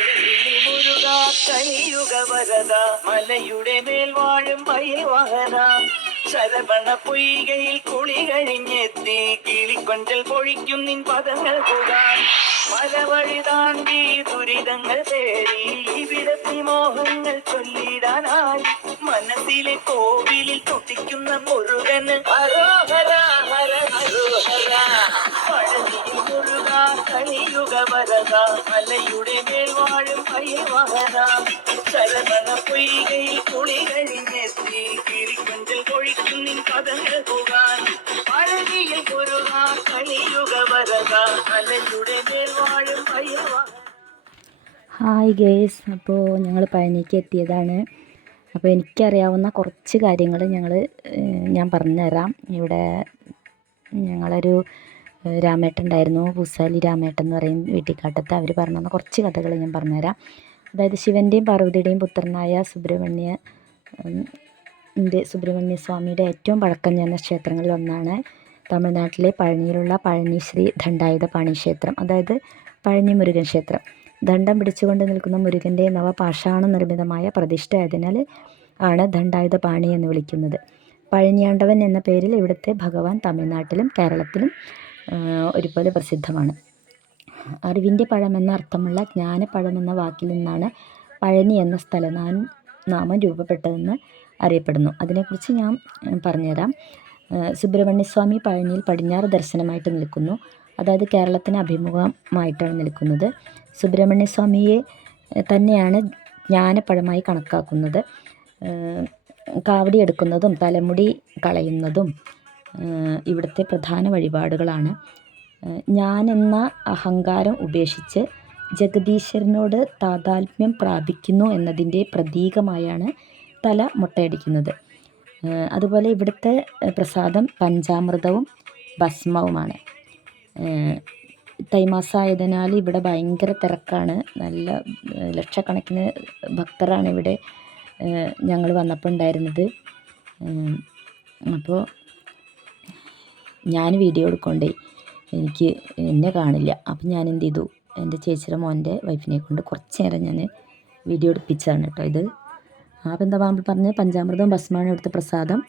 പഴകിളി മുരുക കലിയുഗ വരദ മലയുടെ മേൽ വാഴും മയിൽ വാഹന ശരവണ പൊയ്കയിൽ കുളി കഴിഞ്ഞെത്തി കിളിക്കൊഞ്ചൽ പൊഴിക്കും നിൻ പദങ്ങൾ കൂടാൻ മലവഴി താണ്ടി ദുരിതങ്ങൾ തേടി ഇവിടത്തെ മോഹങ്ങൾ ചൊല്ലിടാനായി മനസ്സിലെ കോവിലിൽ തുടിക്കുന്ന മുരുകന് ഹരോഹര ഹര ഹരോഹര പഴനിയിൽ മുരുക കലിയുഗ വരദ മലയുടെ മേൽ വാഴും മയിൽ വാഹന ശരവണ പൊയ്കയിൽ കുളി കഴിഞ്ഞെത്തി കിളിക്കൊഞ്ചൽ പൊഴിക്കും നിൻ പദങ്ങൾ പോകാൻ പഴനിയിൽ മുരുക കലിയുഗ വരദ മലയുടെ മേൽ വാഴും മയിൽ വാഹന. ഹായ് ഗേസ്, അപ്പോൾ ഞങ്ങൾ പഴനിക്ക് എത്തിയതാണ്. അപ്പോൾ എനിക്കറിയാവുന്ന കുറച്ച് കാര്യങ്ങൾ ഞാൻ പറഞ്ഞുതരാം. ഇവിടെ ഞങ്ങളൊരു രാമേട്ടൻ ഉണ്ടായിരുന്നു, പൂസാലി രാമേട്ടൻ എന്ന് പറയും വീട്ടിക്കാട്ടത്ത്. അവർ പറഞ്ഞു കുറച്ച് കഥകൾ ഞാൻ പറഞ്ഞുതരാം. അതായത് ശിവൻ്റെയും പാർവതിയുടെയും പുത്രനായ സുബ്രഹ്മണ്യ സ്വാമിയുടെ ഏറ്റവും പഴക്കം ചെന്ന ക്ഷേത്രങ്ങളിൽ ഒന്നാണ് തമിഴ്നാട്ടിലെ പഴനിയിലുള്ള പഴനി ശ്രീ ദണ്ഡായുധപാണി ക്ഷേത്രം, അതായത് പഴനി മുരുകൻ ക്ഷേത്രം. ദണ്ഡം പിടിച്ചുകൊണ്ട് നിൽക്കുന്ന മുരുകൻ്റെ നവപാഷാണ നിർമ്മിതമായ പ്രതിഷ്ഠ ആയതിനാൽ ആണ് ദണ്ഡായുധപാണി എന്ന് വിളിക്കുന്നത്. പഴനിയാണ്ടവൻ എന്ന പേരിൽ ഇവിടുത്തെ ഭഗവാൻ തമിഴ്നാട്ടിലും കേരളത്തിലും ഒരുപോലെ പ്രസിദ്ധമാണ്. അറിവിൻ്റെ പഴം എന്ന അർത്ഥമുള്ള ജ്ഞാനപ്പഴം എന്ന വാക്കിൽ നിന്നാണ് പഴനി എന്ന സ്ഥലനാമം രൂപപ്പെട്ടതെന്ന് അറിയപ്പെടുന്നു. അതിനെക്കുറിച്ച് ഞാൻ പറഞ്ഞുതരാം. സുബ്രഹ്മണ്യസ്വാമി പഴനിയിൽ പടിഞ്ഞാറ് ദർശനമായിട്ട് നിൽക്കുന്നു, അതായത് കേരളത്തിന് അഭിമുഖമായിട്ടാണ് നിൽക്കുന്നത്. സുബ്രഹ്മണ്യസ്വാമിയെ തന്നെയാണ് ജ്ഞാനപ്പഴമായി കണക്കാക്കുന്നത്. കാവടി എടുക്കുന്നതും തലമുടി കളയുന്നതും ഇവിടുത്തെ പ്രധാന വഴിപാടുകളാണ്. ഞാനെന്ന അഹങ്കാരം ഉപേക്ഷിച്ച് ജഗദീശ്വരനോട് താതാത്മ്യം പ്രാപിക്കുന്നു എന്നതിൻ്റെ പ്രതീകമായാണ് തല മുട്ടയടിക്കുന്നത്. അതുപോലെ ഇവിടുത്തെ പ്രസാദം പഞ്ചാമൃതവും ഭസ്മവുമാണ്. തൈമാസമായതിനാൽ ഇവിടെ ഭയങ്കര തിരക്കാണ്. നല്ല ലക്ഷക്കണക്കിന് ഭക്തരാണ് ഇവിടെ ഞങ്ങൾ വന്നപ്പോൾ ഉണ്ടായിരുന്നത്. അപ്പോൾ ഞാൻ വീഡിയോ എടുക്കൊണ്ടേ എന്നെ കാണില്ല. അപ്പം ഞാൻ എന്ത് ചെയ്തു, എൻ്റെ ചേച്ചിയുടെ മോൻ്റെ വൈഫിനെ കൊണ്ട് കുറച്ച് നേരം ഞാൻ വീഡിയോ എടുപ്പിച്ചതാണ് കേട്ടോ ഇത്. അപ്പോൾ എന്താ പറഞ്ഞ് പഞ്ചാമൃതവും ഭസ്മമാണ് ഇവിടുത്തെ പ്രസാദം.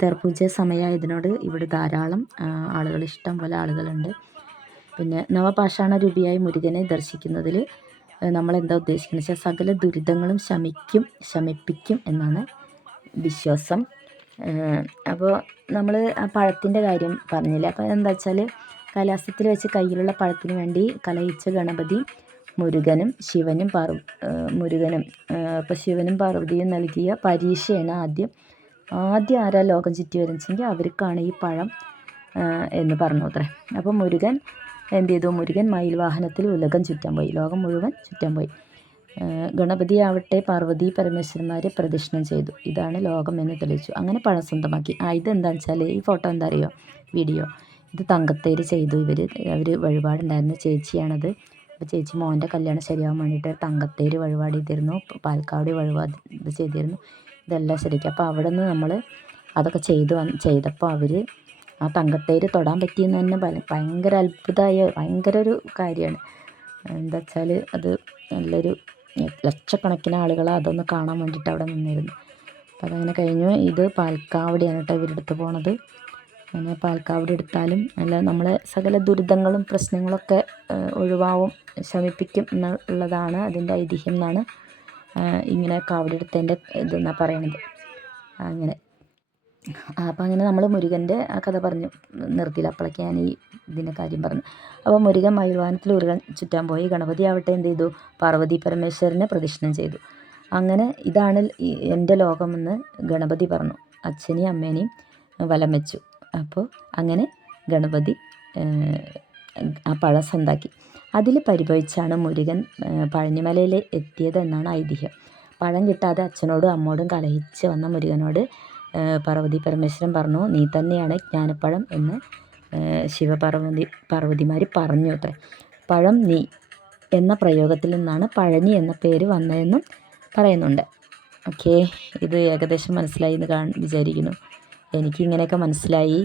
തേർപൂജ സമയമായതിനോട് ഇവിടെ ധാരാളം ആളുകൾ, ഇഷ്ടം പോലെ ആളുകളുണ്ട്. പിന്നെ നവപാഷാണ രൂപിയായി മുരുകനെ ദർശിക്കുന്നതിൽ നമ്മളെന്താ ഉദ്ദേശിക്കുന്നത് വെച്ചാൽ സകല ദുരിതങ്ങളും ശമിപ്പിക്കും എന്നാണ് വിശ്വാസം. അപ്പോൾ നമ്മൾ ആ പഴത്തിൻ്റെ കാര്യം പറഞ്ഞില്ല. അപ്പോൾ എന്താ വെച്ചാൽ കൈലാസത്തിൽ വെച്ച് കയ്യിലുള്ള പഴത്തിന് വേണ്ടി കലഹിച്ച ഗണപതി മുരുകനും ശിവനും അപ്പോൾ ശിവനും പാർവതിയും നൽകിയ പരീക്ഷയാണ് ആദ്യം ആരാ ലോകം ചുറ്റി വരുന്നെങ്കിൽ അവർക്കാണ് ഈ പഴം എന്ന് പറഞ്ഞു അത്രേ. അപ്പോൾ മുരുകൻ എന്ത് ചെയ്തു, മുരുകൻ മയിൽ വാഹനത്തിൽ ലോകം മുഴുവൻ ചുറ്റാൻ പോയി. ഗണപതി ആവട്ടെ പാർവതി പരമേശ്വരന്മാരെ പ്രദക്ഷിണം ചെയ്തു. ഇതാണ് ലോകം എന്ന് തെളിയിച്ചു. അങ്ങനെ പഴം സ്വന്തമാക്കി. ഇതെന്താണെന്ന് വെച്ചാൽ ഈ ഫോട്ടോ എന്താ അറിയോ, വീഡിയോ, ഇത് തങ്കത്തേര് ചെയ്തു. അവർ വഴിപാടുണ്ടായിരുന്ന ചേച്ചിയാണത്. അപ്പോൾ ചേച്ചി മോൻ്റെ കല്യാണം ശരിയാവാൻ വേണ്ടിയിട്ട് തങ്കത്തേര് വഴിപാട് ചെയ്തിരുന്നു, പാൽക്കാവടി വഴിപാട് ചെയ്തിരുന്നു. ഇതെല്ലാം ശരിക്കും. അപ്പോൾ അവിടെ നിന്ന് നമ്മൾ അതൊക്കെ ചെയ്തപ്പോൾ അവർ ആ തങ്കത്തേര് തൊടാൻ പറ്റിയെന്ന് തന്നെ ഭയങ്കര അത്ഭുതമായ ഭയങ്കര ഒരു കാര്യമാണ്. എന്താ വെച്ചാൽ അത് നല്ലൊരു ലക്ഷക്കണക്കിന് ആളുകൾ അതൊന്ന് കാണാൻ വേണ്ടിയിട്ട് അവിടെ നിന്നിരുന്നു. അപ്പോൾ അതങ്ങനെ കഴിഞ്ഞു. ഇത് പാൽക്കാവടിയാണ് കേട്ടോ ഇവരെടുത്ത് പോണത്. അങ്ങനെ പാൽക്കാവടി എടുത്താലും നമ്മളെ സകല ദുരിതങ്ങളും പ്രശ്നങ്ങളൊക്കെ ശമിപ്പിക്കും എന്നുള്ളതാണ് അതിൻ്റെ ഐതിഹ്യം എന്നാണ് ഇങ്ങനെ കാവടി എടുത്തതിൻ്റെ ഇതെന്നാണ് പറയണത്. അങ്ങനെ അപ്പോൾ അങ്ങനെ നമ്മൾ മുരുകൻ്റെ ആ കഥ പറഞ്ഞു നിർത്തിയില്ല. അപ്പോഴേക്ക് ഞാൻ ഇതിൻ്റെ കാര്യം പറഞ്ഞു. അപ്പോൾ മുരുകൻ മയിൽവാഹനത്തിൽ ഉരുകൻ ചുറ്റാൻ പോയി. ഗണപതി ആവട്ടെ എന്ത് ചെയ്തു, പാർവതി പരമേശ്വരനെ പ്രദക്ഷിണം ചെയ്തു. അങ്ങനെ ഇതാണ് എൻ്റെ ലോകമെന്ന് ഗണപതി പറഞ്ഞു. അച്ഛനെയും അമ്മേനെയും വലം വെച്ചു. അപ്പോൾ അങ്ങനെ ഗണപതി ആ പഴം സ്വന്താക്കി. അതിൽ പരിഭവിച്ചാണ് മുരുകൻ പഴനിമലയിൽ എത്തിയതെന്നാണ് ഐതിഹ്യം. പഴം കിട്ടാതെ അച്ഛനോടും അമ്മോടും കലഹിച്ച് വന്ന മുരുകനോട് പാർവതി പരമേശ്വരൻ പറഞ്ഞു, നീ തന്നെയാണ് ജ്ഞാനപ്പഴം എന്ന് പാർവതിമാർ പറഞ്ഞു അത്രേ. പഴം നീ എന്ന പ്രയോഗത്തിൽ നിന്നാണ് പഴനി എന്ന പേര് വന്നതെന്നും പറയുന്നുണ്ട്. ഓക്കെ, ഇത് ഏകദേശം മനസ്സിലായി എന്ന് വിചാരിക്കുന്നു. എനിക്കിങ്ങനെയൊക്കെ മനസ്സിലായി.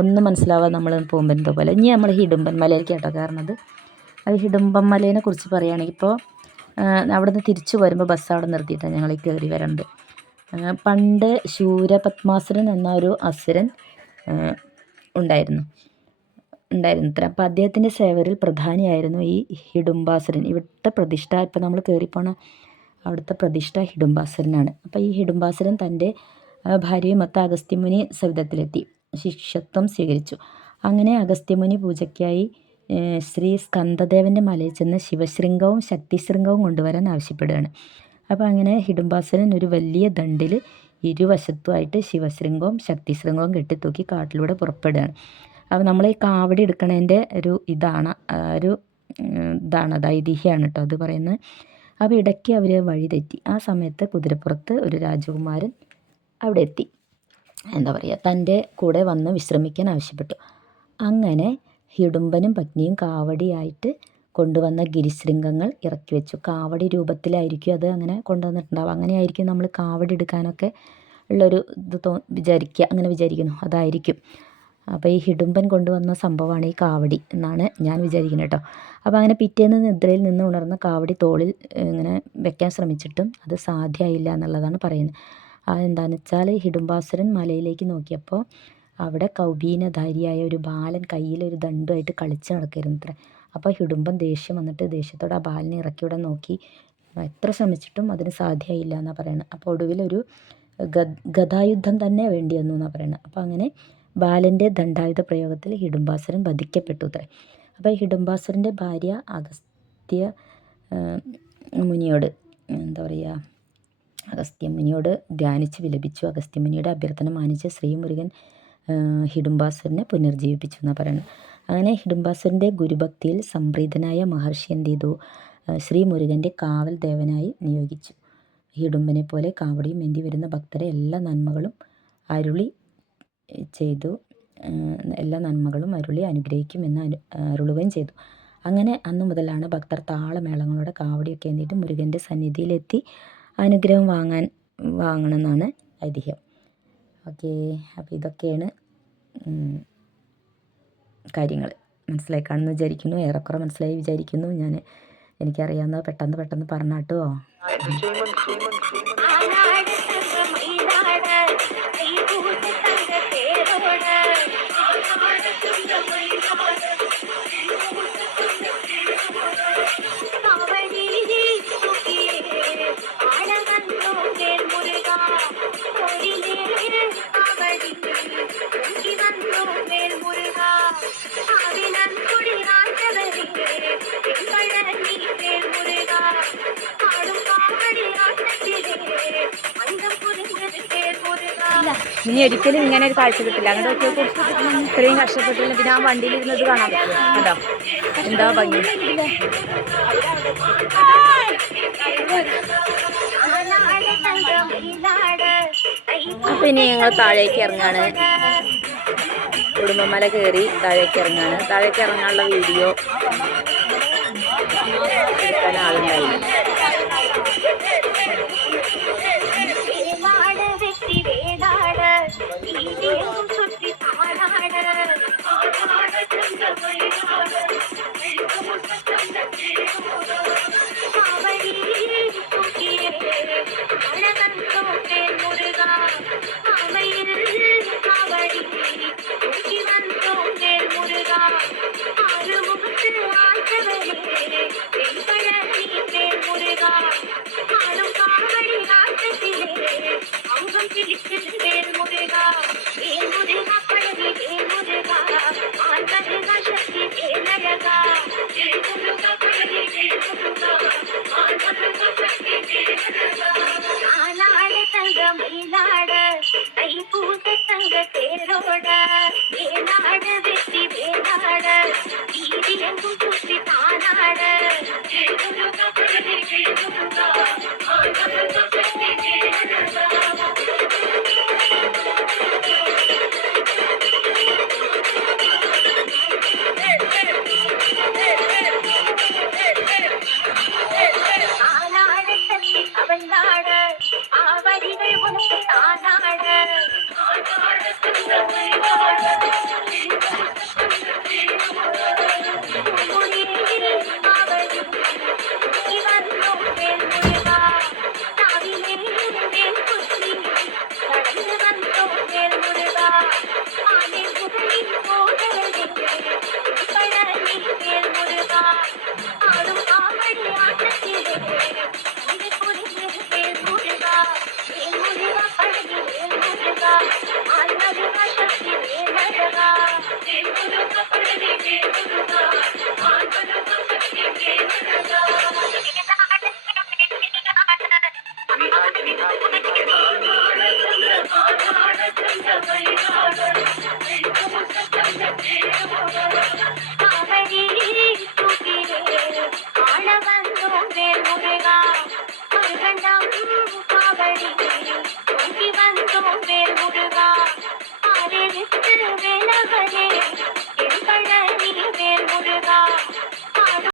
ഒന്നും മനസ്സിലാവാതെ നമ്മൾ പോകുമ്പോൾ എന്തോ പോലെ. ഇനി നമ്മൾ ഹിഡുമ്പൻ മലയിലേക്ക് കേട്ടോ കയറുന്നത്. അത് ഹിഡുമ്പമലേനെ കുറിച്ച് പറയുകയാണെങ്കിൽ ഇപ്പോൾ അവിടെ നിന്ന് തിരിച്ചു വരുമ്പോൾ ബസ് അവിടെ നിർത്തിയിട്ടാണ് ഞങ്ങൾ കയറി വരേണ്ടത്. പണ്ട് ശൂരപത്മാസുരൻ എന്ന ഒരു അസുരൻ ഉണ്ടായിരുന്നു അത്ര. അപ്പോൾ അദ്ദേഹത്തിൻ്റെ സേവകരിൽ പ്രധാനിയായിരുന്നു ഈ ഹിഡുംബാസുരൻ. ഇവിടുത്തെ പ്രതിഷ്ഠ ഇപ്പോൾ നമ്മൾ കയറിപ്പോണ അവിടുത്തെ പ്രതിഷ്ഠ ഹിഡുംബാസുരനാണ്. അപ്പോൾ ഈ ഹിഡുംബാസുരൻ തൻ്റെ ഭാര്യയും മൊത്ത അഗസ്ത്യമുനി സവിധത്തിലെത്തി ശിഷ്യത്വം സ്വീകരിച്ചു. അങ്ങനെ അഗസ്ത്യമുനി പൂജയ്ക്കായി ശ്രീ സ്കന്ദദേവൻ്റെ മലയിൽ ചെന്ന് ശിവശൃംഗവും ശക്തിശൃംഗവും കൊണ്ടുവരാൻ ആവശ്യപ്പെടുകയാണ്. അപ്പോൾ അങ്ങനെ ഹിഡുംബാസുരൻ ഒരു വലിയ ദണ്ടിൽ ഇരുവശത്തുമായിട്ട് ശിവശൃംഗവും ശക്തിശൃംഗവും കെട്ടിത്തൂക്കി കാട്ടിലൂടെ പുറപ്പെടുകയാണ്. അപ്പോൾ നമ്മൾ ഈ കാവടി എടുക്കണതിൻ്റെ അത് ഐതിഹ്യമാണ് കേട്ടോ അത് പറയുന്നത്. അപ്പോൾ ഇടയ്ക്ക് അവർ വഴി തെറ്റി. ആ സമയത്ത് കുതിരപ്പുറത്ത് ഒരു രാജകുമാരൻ അവിടെ എത്തി. എന്താ പറയുക, തൻ്റെ കൂടെ വന്ന് വിശ്രമിക്കാൻ ആവശ്യപ്പെട്ടു. അങ്ങനെ ഹിഡുംബനും പത്നിയും കാവടിയായിട്ട് കൊണ്ടുവന്ന ഗിരിശൃംഗങ്ങൾ ഇറക്കി വെച്ചു. കാവടി രൂപത്തിലായിരിക്കും അത് അങ്ങനെ കൊണ്ടുവന്നിട്ടുണ്ടാവും. അങ്ങനെയായിരിക്കും നമ്മൾ കാവടി എടുക്കാനൊക്കെ ഉള്ളൊരു ഇത് അങ്ങനെ വിചാരിക്കുന്നു, അതായിരിക്കും. അപ്പോൾ ഈ ഹിഡുംബൻ കൊണ്ടുവന്ന സംഭവമാണ് ഈ കാവടി എന്നാണ് ഞാൻ വിചാരിക്കുന്നത് കേട്ടോ. അപ്പോൾ അങ്ങനെ പിറ്റേന്ന് നിദ്രയിൽ നിന്ന് ഉണർന്ന കാവടി തോളിൽ ഇങ്ങനെ വെക്കാൻ ശ്രമിച്ചിട്ടും അത് സാധ്യമായില്ല എന്നുള്ളതാണ് പറയുന്നത്. അതെന്താണെന്ന് വെച്ചാൽ ഹിഡുംബാസുരൻ മലയിലേക്ക് നോക്കിയപ്പോൾ അവിടെ കൗപീനധാരിയായ ഒരു ബാലൻ കയ്യിലൊരു ദണ്ടുമായിട്ട് കളിച്ച് നടക്കരുന്നു അത്ര. അപ്പോൾ ഹിഡുംബൻ ദേഷ്യം വന്നിട്ട് ദേഷ്യത്തോടെ ആ ബാലിനെ ഇറക്കി വിടാൻ നോക്കി. എത്ര ശ്രമിച്ചിട്ടും അതിന് സാധ്യമായില്ല എന്നാണ് പറയുന്നത്. അപ്പോൾ ഒടുവിലൊരു ഗദായുദ്ധം തന്നെ വേണ്ടി വന്നു എന്നാണ് പറയുന്നത്. അപ്പോൾ അങ്ങനെ ബാലൻ്റെ ദണ്ഡായുധ പ്രയോഗത്തിൽ ഹിഡുംബാസുരൻ വധിക്കപ്പെട്ടു അത്രേ. അപ്പോൾ ഹിഡുംബാസുരൻ്റെ ഭാര്യ അഗസ്ത്യ മുനിയോട് അഗസ്ത്യമുനിയോട് ധ്യാനിച്ച് വിലപിച്ചു. അഗസ്ത്യമുനിയുടെ അഭ്യർത്ഥന മാനിച്ച് ശ്രീമുരുകൻ ഹിഡുംബാസുരനെ പുനർജീവിപ്പിച്ചു എന്നാണ് പറയുന്നത്. അങ്ങനെ ഹിഡുംബാസുരൻ്റെ ഗുരുഭക്തിയിൽ സംപ്രീതനായ മഹർഷി എന്ത് ചെയ്തു, ശ്രീമുരുകൻ്റെ കാവൽ ദേവനായി നിയോഗിച്ചു. ഹിഡുംബനെ പോലെ കാവടിയും എന്തി വരുന്ന ഭക്തരെ എല്ലാ നന്മകളും അരുളി അനുഗ്രഹിക്കുമെന്ന് അരുളുകയും ചെയ്തു. അങ്ങനെ അന്നു മുതലാണ് ഭക്തർ താളമേളങ്ങളോടെ കാവടിയൊക്കെ എന്തിയിട്ട് മുരുകൻ്റെ സന്നിധിയിലെത്തി അനുഗ്രഹം വാങ്ങണമെന്നാണ് ഐതിഹ്യം. ഓക്കെ, അപ്പോൾ ഇതൊക്കെയാണ് കാര്യങ്ങൾ. മനസ്സിലായി കാണുമെന്ന് വിചാരിക്കുന്നു, ഏറെക്കുറെ മനസ്സിലായി വിചാരിക്കുന്നു. എനിക്കറിയാവുന്നത് പെട്ടെന്ന് പറഞ്ഞാട്ടോ. ഇനി ഒരിക്കലും ഇങ്ങനെ ഒരു കാഴ്ച കിട്ടില്ല. അങ്ങോട്ട് ഇത്രയും കഷ്ടപ്പെട്ടില്ല. പിന്നെ ആ വണ്ടിയിൽ ഇരുന്നത് കാണാൻ പറ്റും കേട്ടോ. എന്താ ഭംഗി. അപ്പം ഇനി ഞങ്ങൾ താഴേക്ക് ഇറങ്ങാണ്. കുടുംബമല കയറി താഴേക്ക് ഇറങ്ങാനുള്ള വീഡിയോ